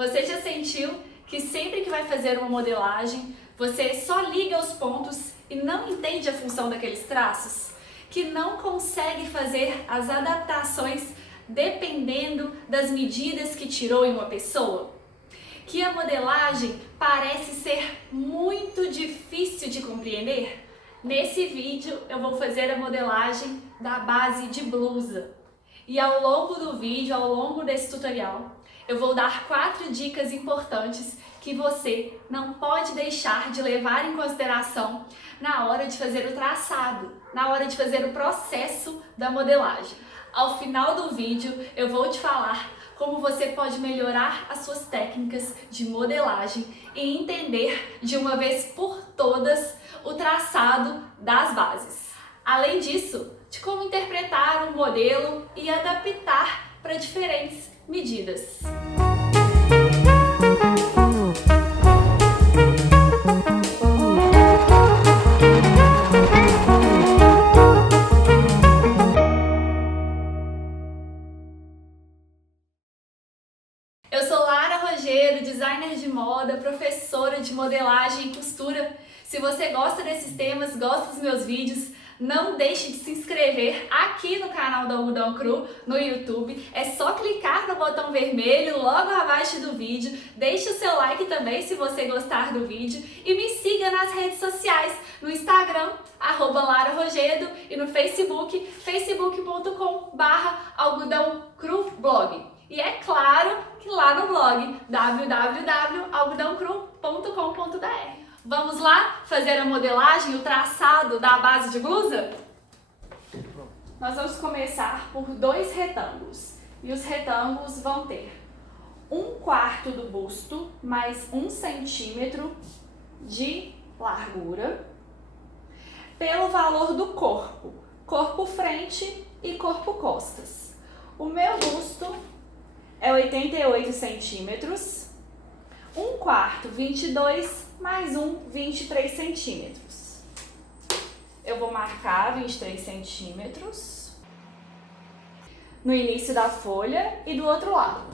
Você já sentiu que sempre que vai fazer uma modelagem, você só liga os pontos e não entende a função daqueles traços? Que não consegue fazer as adaptações dependendo das medidas que tirou em uma pessoa? Que a modelagem parece ser muito difícil de compreender? Nesse vídeo eu vou fazer a modelagem da base de blusa. E ao longo do vídeo, ao longo desse tutorial, eu vou dar 4 dicas importantes que você não pode deixar de levar em consideração na hora de fazer o traçado, na hora de fazer o processo da modelagem. Ao final do vídeo eu vou te falar como você pode melhorar as suas técnicas de modelagem e entender de uma vez por todas o traçado das bases. Além disso, de como interpretar um modelo e adaptar para diferentes medidas. Eu sou Lara Rogero, designer de moda, professora de modelagem e costura. Se você gosta desses temas, gosta dos meus vídeos, não deixe de se inscrever aqui no canal da Algodão Cru no YouTube. É só clicar no botão vermelho logo abaixo do vídeo. Deixe o seu like também se você gostar do vídeo e me siga nas redes sociais, no Instagram, @LaraRogedo, e no Facebook, facebook.com/algodãocrublog. E é claro que lá no blog www.algodãocru.com.br. Vamos lá fazer a modelagem, o traçado da base de blusa? Nós vamos começar por 2 retângulos. E os retângulos vão ter 1/4 do busto mais 1 centímetro de largura pelo valor do corpo. Corpo frente e corpo costas. O meu busto é 88 centímetros, 1/4, 22, mais 1, 23 centímetros. Eu vou marcar 23 centímetros no início da folha e do outro lado.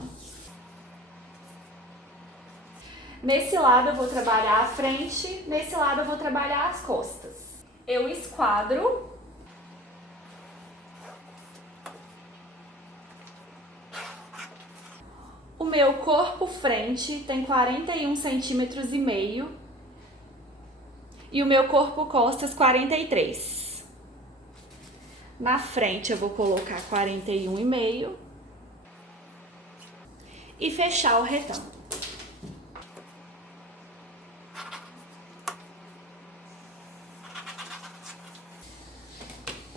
Nesse lado eu vou trabalhar a frente, nesse lado eu vou trabalhar as costas. Eu esquadro . O meu corpo frente tem 41 centímetros e meio e o meu corpo costas 43. Na frente eu vou colocar 41,5 e fechar o retângulo.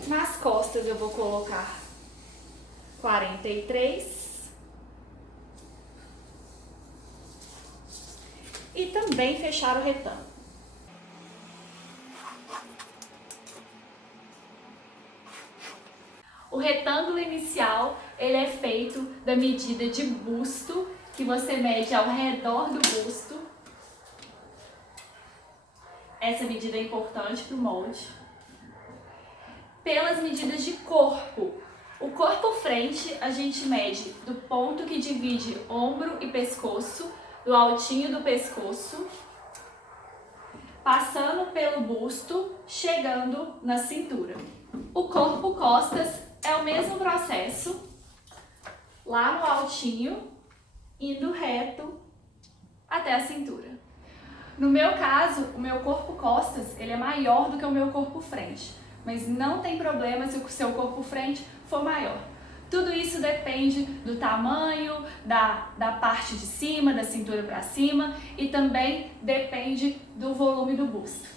Nas costas eu vou colocar 43. E também fechar o retângulo. O retângulo inicial, ele é feito da medida de busto, que você mede ao redor do busto. Essa medida é importante para o molde. Pelas medidas de corpo. O corpo frente, a gente mede do ponto que divide ombro e pescoço, do altinho do pescoço, passando pelo busto, chegando na cintura. O corpo costas é o mesmo processo, lá no altinho, indo reto até a cintura. No meu caso, o meu corpo costas ele é maior do que o meu corpo frente, mas não tem problema se o seu corpo frente for maior. Tudo isso depende do tamanho, da parte de cima, da cintura para cima, e também depende do volume do busto.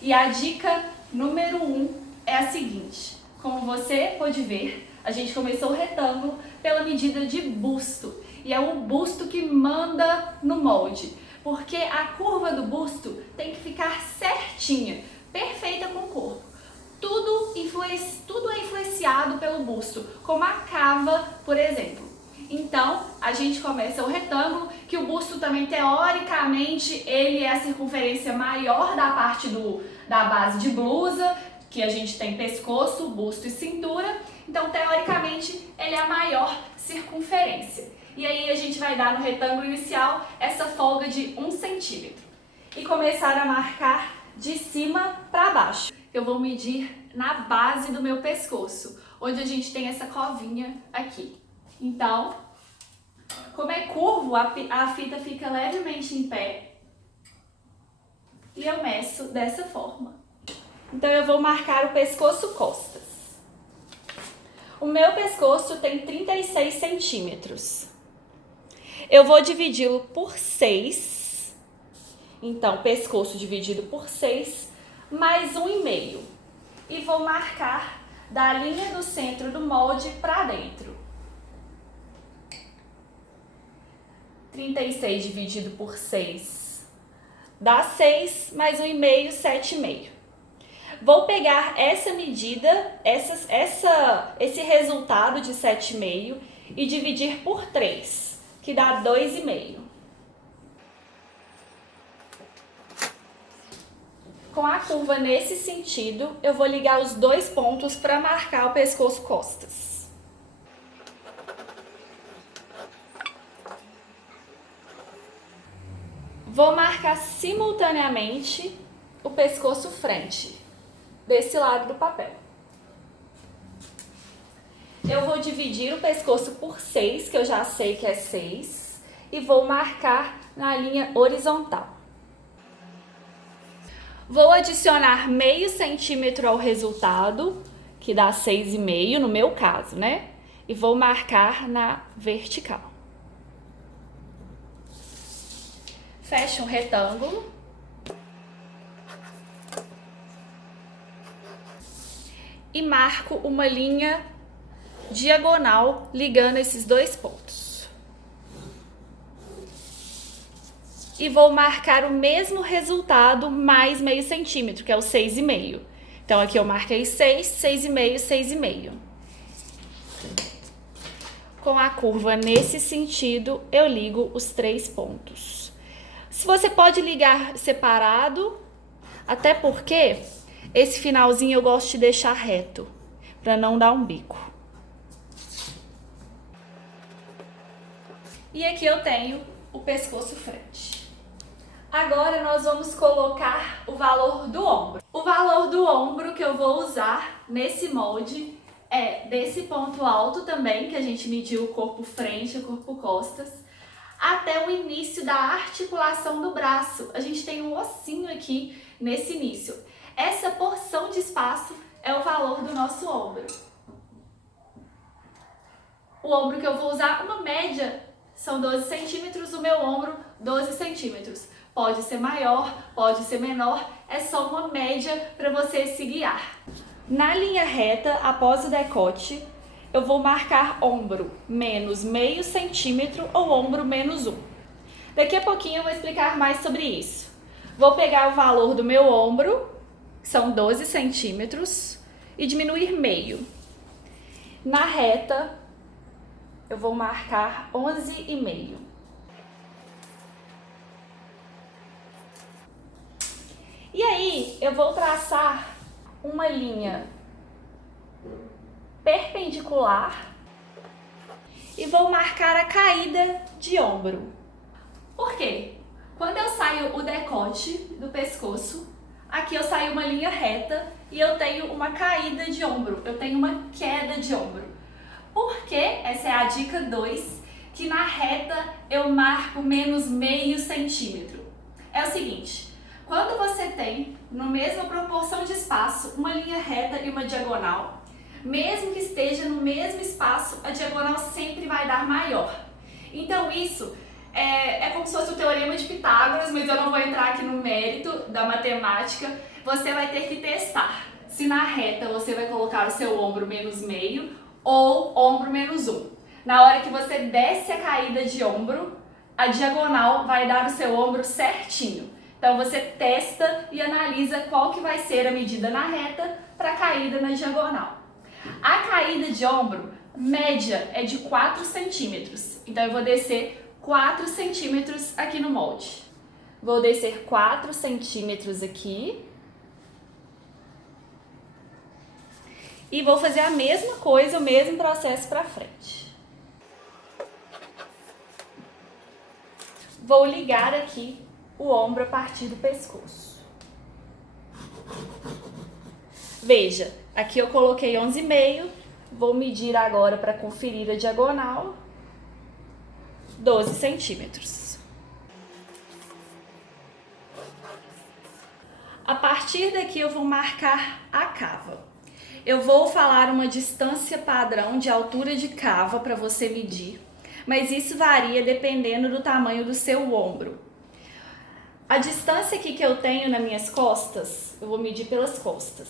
E a dica número 1 é a seguinte: como você pode ver, a gente começou o retângulo pela medida de busto, e é o busto que manda no molde, porque a curva do busto tem que ficar certinha, perfeita com o corpo. Tudo é influenciado pelo busto, como a cava, por exemplo. Então, a gente começa o retângulo, que o busto também, teoricamente, ele é a circunferência maior da parte da base de blusa, que a gente tem pescoço, busto e cintura. Então, teoricamente, ele é a maior circunferência. E aí a gente vai dar no retângulo inicial essa folga de 1 centímetro. E começar a marcar de cima para baixo. Eu vou medir na base do meu pescoço, onde a gente tem essa covinha aqui. Então, como é curvo, a fita fica levemente em pé e eu meço dessa forma. Então eu vou marcar o pescoço costas. O meu pescoço tem 36 centímetros. Eu vou dividi-lo por 6. Então, pescoço dividido por 6, mais 1,5. E vou marcar da linha do centro do molde para dentro. 36 dividido por 6 dá 6, mais 1,5, 7,5. Vou pegar essa medida, esse resultado de 7,5 e dividir por 3, que dá 2,5. Com a curva nesse sentido, eu vou ligar os dois pontos para marcar o pescoço costas. Vou marcar simultaneamente o pescoço frente, desse lado do papel. Eu vou dividir o pescoço por 6, que eu já sei que é 6, e vou marcar na linha horizontal. Vou adicionar meio centímetro ao resultado, que dá 6,5 no meu caso, né? E vou marcar na vertical. Fecho um retângulo. E marco uma linha diagonal ligando esses dois pontos. E vou marcar o mesmo resultado mais meio centímetro, que é o 6,5. Então aqui eu marquei 6, 6,5, 6,5. Com a curva nesse sentido, eu ligo os 3 pontos. Se você pode ligar separado, até porque esse finalzinho eu gosto de deixar reto, para não dar um bico. E aqui eu tenho o pescoço frente. Agora nós vamos colocar o valor do ombro. O valor do ombro que eu vou usar nesse molde é desse ponto alto também, que a gente mediu o corpo frente e o corpo costas, até o início da articulação do braço. A gente tem um ossinho aqui nesse início. Essa porção de espaço é o valor do nosso ombro. O ombro que eu vou usar, uma média, são 12 centímetros, o meu ombro 12 centímetros. Pode ser maior, pode ser menor, é só uma média para você se guiar. Na linha reta, após o decote, eu vou marcar ombro menos meio centímetro ou ombro menos 1. Daqui a pouquinho eu vou explicar mais sobre isso. Vou pegar o valor do meu ombro, que são 12 centímetros, e diminuir meio. Na reta, eu vou marcar 11,5. E aí, eu vou traçar uma linha perpendicular e vou marcar a caída de ombro. Por quê? Quando eu saio o decote do pescoço, aqui eu saio uma linha reta e eu tenho uma caída de ombro, eu tenho uma queda de ombro. Por quê? Essa é a dica 2, que na reta eu marco menos meio centímetro. É o seguinte, quando você tem, na mesma proporção de espaço, uma linha reta e uma diagonal, mesmo que esteja no mesmo espaço, a diagonal sempre vai dar maior. Então isso é como se fosse o teorema de Pitágoras, mas eu não vou entrar aqui no mérito da matemática. Você vai ter que testar se na reta você vai colocar o seu ombro menos meio ou ombro menos 1. Na hora que você desce a caída de ombro, a diagonal vai dar o seu ombro certinho. Então você testa e analisa qual que vai ser a medida na reta para a caída na diagonal. A caída de ombro média é de 4 centímetros. Então eu vou descer 4 centímetros aqui no molde. Vou descer 4 centímetros aqui. E vou fazer a mesma coisa, o mesmo processo para frente. vou ligar aqui o ombro a partir do pescoço. Veja, aqui eu coloquei 11,5, vou medir agora para conferir a diagonal, 12 centímetros. A partir daqui eu vou marcar a cava. Eu vou falar uma distância padrão de altura de cava para você medir, mas isso varia dependendo do tamanho do seu ombro. A distância aqui que eu tenho nas minhas costas, eu vou medir pelas costas.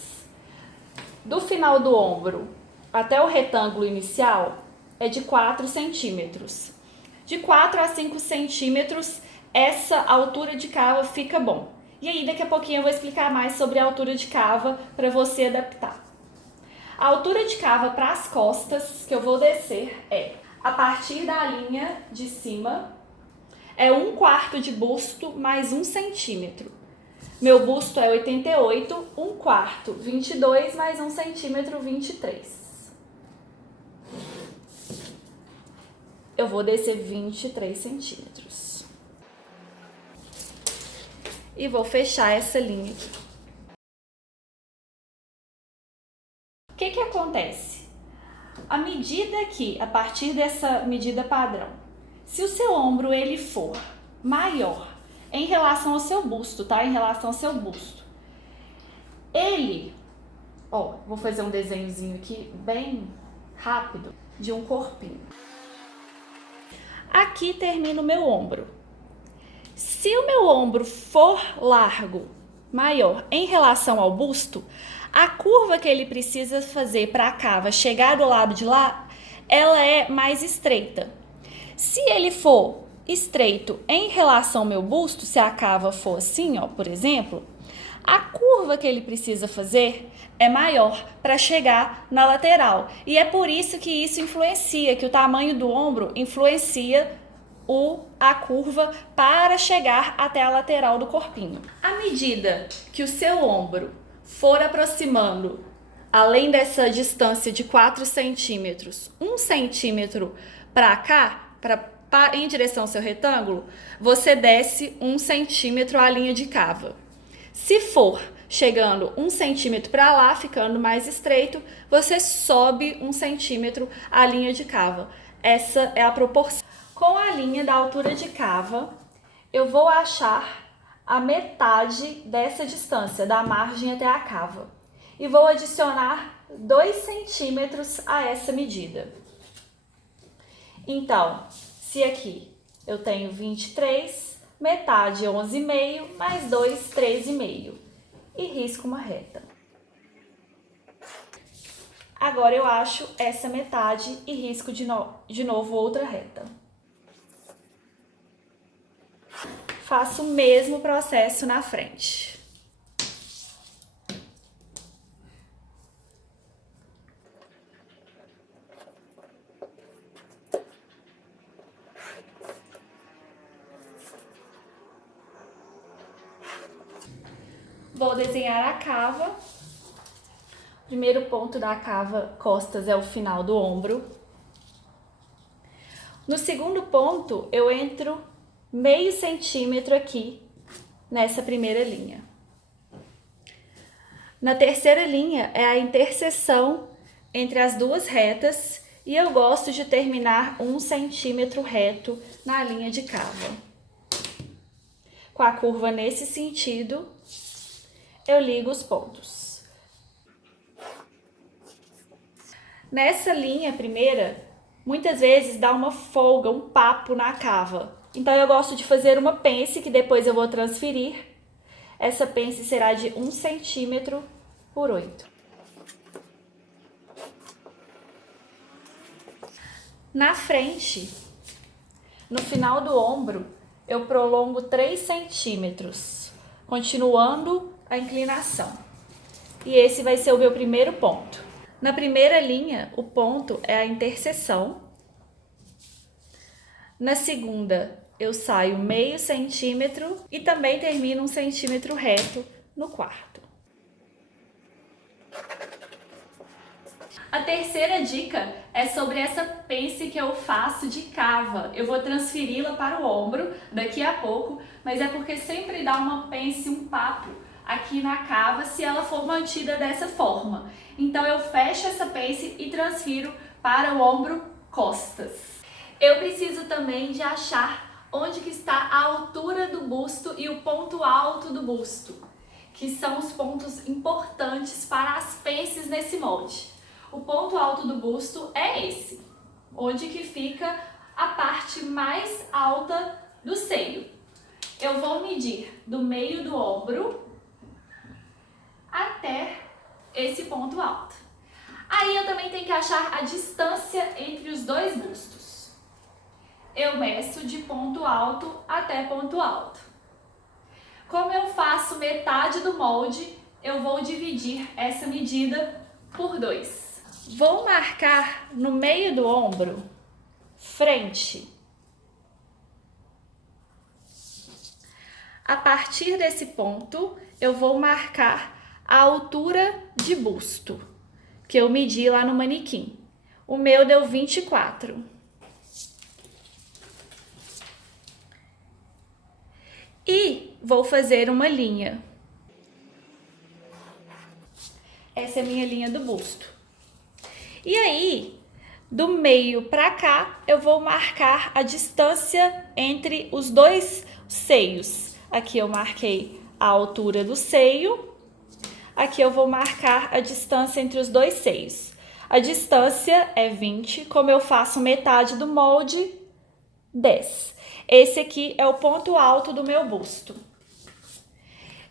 Do final do ombro até o retângulo inicial é de 4 centímetros. De 4 a 5 centímetros, essa altura de cava fica bom. E aí, daqui a pouquinho eu vou explicar mais sobre a altura de cava para você adaptar. A altura de cava para as costas que eu vou descer é, a partir da linha de cima, é 1/4 de busto mais 1 centímetro. Meu busto é 88, 1/4, 22 mais 1 centímetro, 23. Eu vou descer 23 centímetros. E vou fechar essa linha aqui. O que acontece? A medida aqui, a partir dessa medida padrão, se o seu ombro ele for maior em relação ao seu busto, tá? Em relação ao seu busto, ele, ó, vou fazer um desenhozinho aqui bem rápido de um corpinho. Aqui termina o meu ombro. Se o meu ombro for largo, maior em relação ao busto, a curva que ele precisa fazer para a cava chegar do lado de lá, ela é mais estreita. Se ele for estreito em relação ao meu busto, se a cava for assim, ó, por exemplo, a curva que ele precisa fazer é maior para chegar na lateral. E é por isso que isso influencia, que o tamanho do ombro influencia a curva para chegar até a lateral do corpinho. À medida que o seu ombro for aproximando, além dessa distância de 4 centímetros, 1 centímetro para cá, em direção ao seu retângulo, você desce 1 centímetro a linha de cava. Se for chegando 1 centímetro para lá, ficando mais estreito, você sobe 1 centímetro a linha de cava. Essa é a proporção. Com a linha da altura de cava, eu vou achar a metade dessa distância, da margem até a cava. E vou adicionar 2 centímetros a essa medida. Então, se aqui eu tenho 23, metade é 11,5, mais 2, 13,5. E risco uma reta. Agora eu acho essa metade e risco de novo outra reta. Faço o mesmo processo na frente. Vou desenhar a cava. O primeiro ponto da cava costas é o final do ombro. No segundo ponto, eu entro meio centímetro aqui nessa primeira linha. Na terceira linha é a interseção entre as duas retas e eu gosto de terminar 1 centímetro reto na linha de cava. Com a curva nesse sentido, eu ligo os pontos. Nessa linha primeira, muitas vezes dá uma folga, um papo na cava. Então eu gosto de fazer uma pence que depois eu vou transferir. Essa pence será de 1 centímetro por 8. Na frente, no final do ombro, eu prolongo 3 centímetros, continuando a inclinação. E esse vai ser o meu primeiro ponto. Na primeira linha, o ponto é a interseção. Na segunda, eu saio meio centímetro e também termino 1 centímetro reto no quarto. A terceira dica é sobre essa pence que eu faço de cava. Eu vou transferi-la para o ombro daqui a pouco, mas é porque sempre dá uma pence, um papo aqui na cava se ela for mantida dessa forma. Então eu fecho essa pence e transfiro para o ombro costas. Eu preciso também de achar onde que está a altura do busto e o ponto alto do busto, que são os pontos importantes para as pences nesse molde. O ponto alto do busto é esse, onde que fica a parte mais alta do seio. Eu vou medir do meio do ombro até esse ponto alto. Aí eu também tenho que achar a distância entre os dois bustos. Eu meço de ponto alto até ponto alto. Como eu faço metade do molde, eu vou dividir essa medida por 2. Vou marcar no meio do ombro, frente. A partir desse ponto, eu vou marcar a altura de busto, que eu medi lá no manequim. O meu deu 24. E vou fazer uma linha. Essa é a minha linha do busto. E aí, do meio para cá, eu vou marcar a distância entre os dois seios. Aqui eu marquei a altura do seio. Aqui eu vou marcar a distância entre os dois seios. A distância é 20, como eu faço metade do molde, 10. Esse aqui é o ponto alto do meu busto.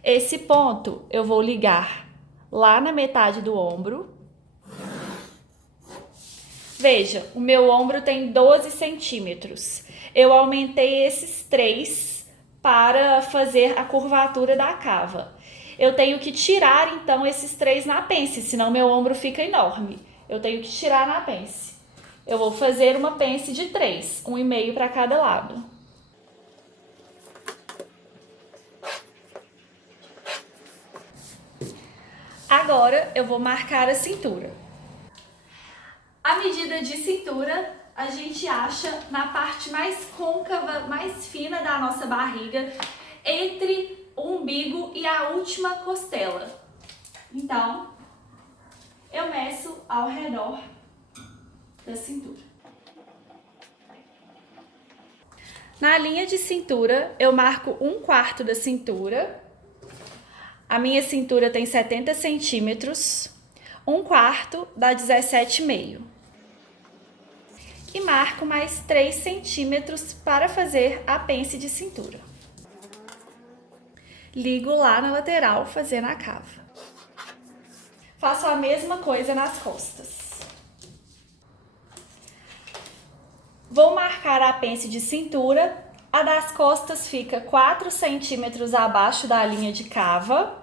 Esse ponto eu vou ligar lá na metade do ombro. Veja, o meu ombro tem 12 centímetros. Eu aumentei esses 3 para fazer a curvatura da cava. Eu tenho que tirar, então, esses 3 na pence, senão meu ombro fica enorme. Eu tenho que tirar na pence. Eu vou fazer uma pence de 3, 1,5 para cada lado. Agora, eu vou marcar a cintura. A medida de cintura a gente acha na parte mais côncava, mais fina da nossa barriga, entre o umbigo e a última costela. Então, eu meço ao redor da cintura. Na linha de cintura, eu marco 1/4 da cintura. A minha cintura tem 70 centímetros. 1/4 dá 17,5. E marco mais 3 centímetros para fazer a pence de cintura. Ligo lá na lateral, fazendo a cava. Faço a mesma coisa nas costas. Vou marcar a pence de cintura. A das costas fica 4 centímetros abaixo da linha de cava.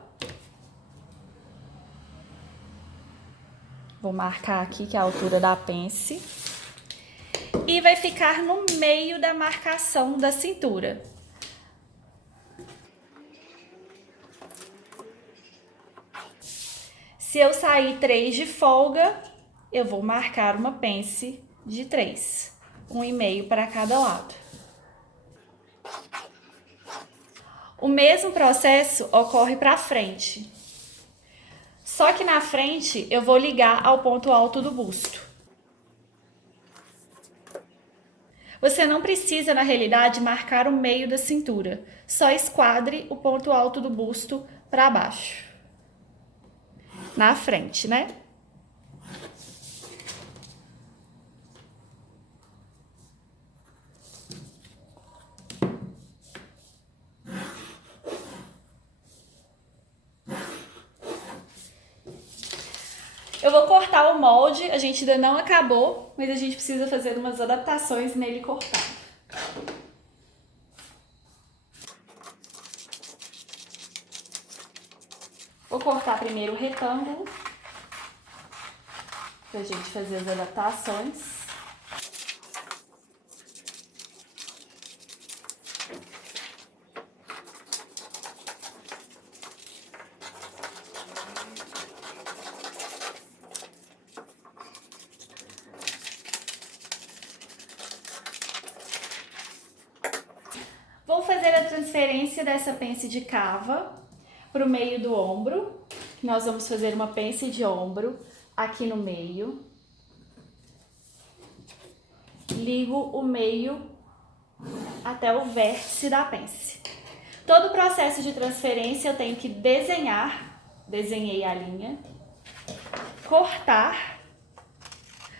Vou marcar aqui que é a altura da pence. E vai ficar no meio da marcação da cintura. Se eu sair 3 de folga, eu vou marcar uma pence de 3, 1,5 para cada lado. O mesmo processo ocorre para frente. Só que na frente eu vou ligar ao ponto alto do busto. Você não precisa, na realidade, marcar o meio da cintura. Só esquadre o ponto alto do busto para baixo. Na frente, né? Eu vou cortar o molde, a gente ainda não acabou, mas a gente precisa fazer umas adaptações nele cortado. Vou cortar primeiro o retângulo, pra gente fazer as adaptações. Vou fazer a transferência dessa pence de cava para o meio do ombro. Nós vamos fazer uma pence de ombro aqui no meio. Ligo o meio até o vértice da pence. Todo o processo de transferência eu tenho que desenhei a linha, cortar.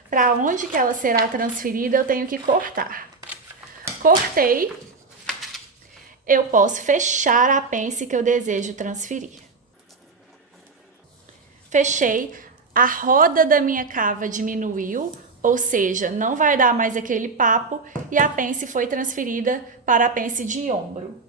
Para onde que ela será transferida, eu tenho que cortar. Cortei, eu posso fechar a pence que eu desejo transferir. Fechei, a roda da minha cava diminuiu, ou seja, não vai dar mais aquele papo e a pence foi transferida para a pence de ombro.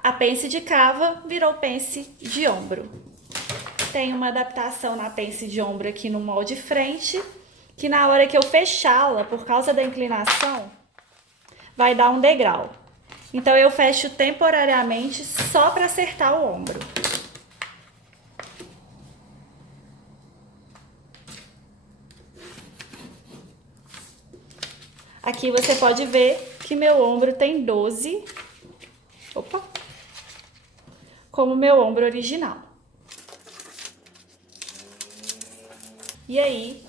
A pence de cava virou pence de ombro. Tem uma adaptação na pence de ombro aqui no molde frente, que na hora que eu fechá-la, por causa da inclinação, vai dar um degrau. Então eu fecho temporariamente só para acertar o ombro. Aqui você pode ver que meu ombro tem 12. Opa! Como meu ombro original. E aí,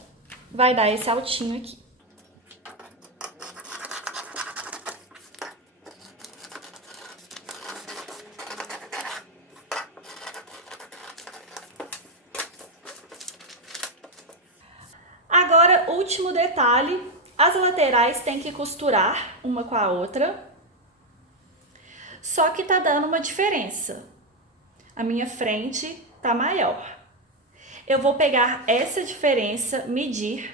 vai dar esse altinho aqui. Agora, último detalhe, as laterais têm que costurar uma com a outra, só que tá dando uma diferença. A minha frente tá maior. Eu vou pegar essa diferença, medir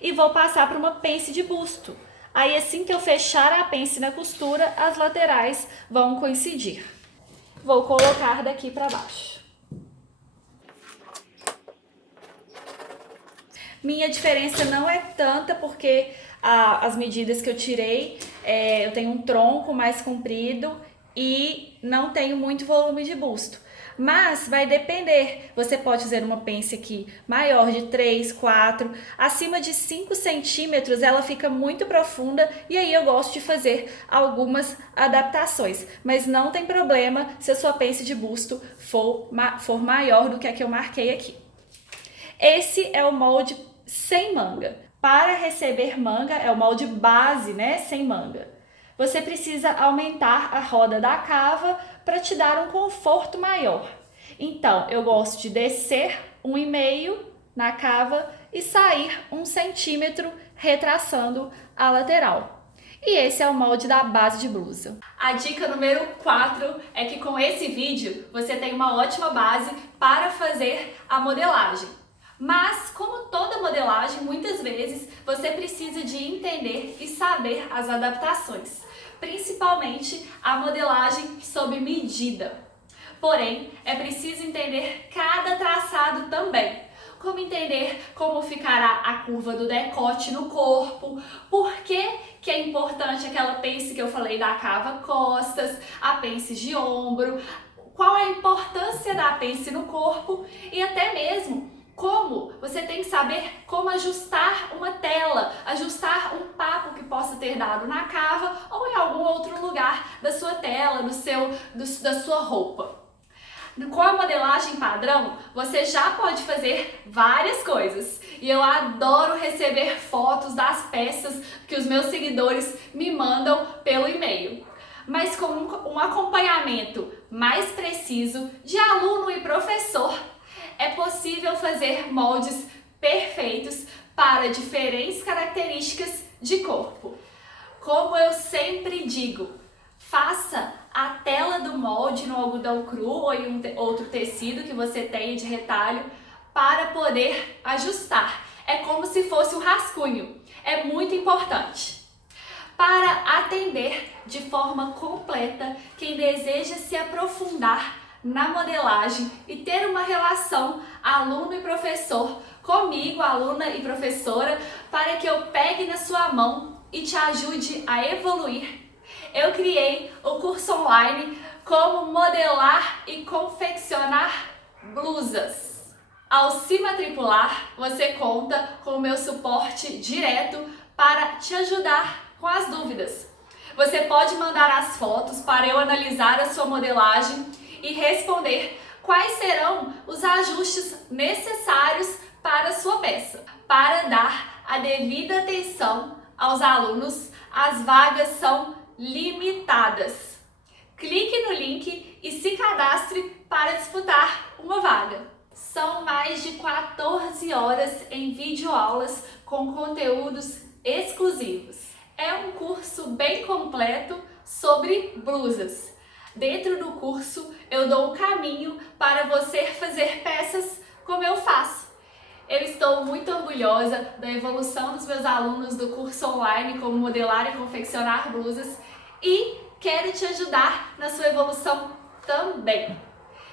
e vou passar para uma pence de busto. Aí assim que eu fechar a pence na costura, as laterais vão coincidir. Vou colocar daqui para baixo. Minha diferença não é tanta porque as medidas que eu tirei, eu tenho um tronco mais comprido e não tenho muito volume de busto. Mas vai depender, você pode fazer uma pence aqui maior de 3, 4, acima de 5 centímetros ela fica muito profunda e aí eu gosto de fazer algumas adaptações. Mas não tem problema se a sua pence de busto for maior do que a que eu marquei aqui. Esse é o molde sem manga. Para receber manga, é o molde base, né, sem manga. Você precisa aumentar a roda da cava para te dar um conforto maior. Então, eu gosto de descer 1,5 na cava e sair 1 centímetro retraçando a lateral. E esse é o molde da base de blusa. A dica número 4 é que com esse vídeo você tem uma ótima base para fazer a modelagem. Mas, como toda modelagem, muitas vezes você precisa de entender e saber as adaptações, principalmente a modelagem sob medida. Porém, é preciso entender cada traçado também, como entender como ficará a curva do decote no corpo, por que é importante aquela pence que eu falei da cava costas, a pence de ombro, qual é a importância da pence no corpo e até mesmo como você tem que saber como ajustar uma tela, ajustar um papo que possa ter dado na cava ou em algum outro lugar da sua tela, da sua roupa. Com a modelagem padrão, você já pode fazer várias coisas. E eu adoro receber fotos das peças que os meus seguidores me mandam pelo e-mail. Mas com um acompanhamento mais preciso de aluno e professor, é possível fazer moldes perfeitos para diferentes características de corpo. Como eu sempre digo, faça a tela do molde no algodão cru ou em outro tecido que você tenha de retalho para poder ajustar. É como se fosse um rascunho. É muito importante. Para atender de forma completa quem deseja se aprofundar na modelagem e ter uma relação aluno e professor comigo, aluna e professora, para que eu pegue na sua mão e te ajude a evoluir, eu criei o curso online Como Modelar e Confeccionar Blusas. Ao se matricular, você conta com o meu suporte direto para te ajudar com as dúvidas. Você pode mandar as fotos para eu analisar a sua modelagem e responder quais serão os ajustes necessários para a sua peça. Para dar a devida atenção aos alunos, as vagas são limitadas. Clique no link e se cadastre para disputar uma vaga. São mais de 14 horas em videoaulas com conteúdos exclusivos. É um curso bem completo sobre blusas. Dentro do curso, eu dou um caminho para você fazer peças como eu faço. Eu estou muito orgulhosa da evolução dos meus alunos do curso online Como Modelar e Confeccionar Blusas e quero te ajudar na sua evolução também.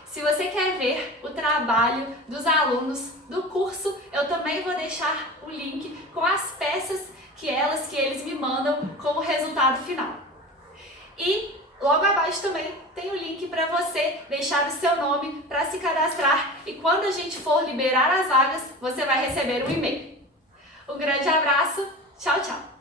Se você quer ver o trabalho dos alunos do curso, eu também vou deixar o link com as peças que eles me mandam como resultado final. E logo abaixo também tem o link para você deixar o seu nome para se cadastrar e quando a gente for liberar as vagas, você vai receber um e-mail. Um grande abraço, tchau, tchau!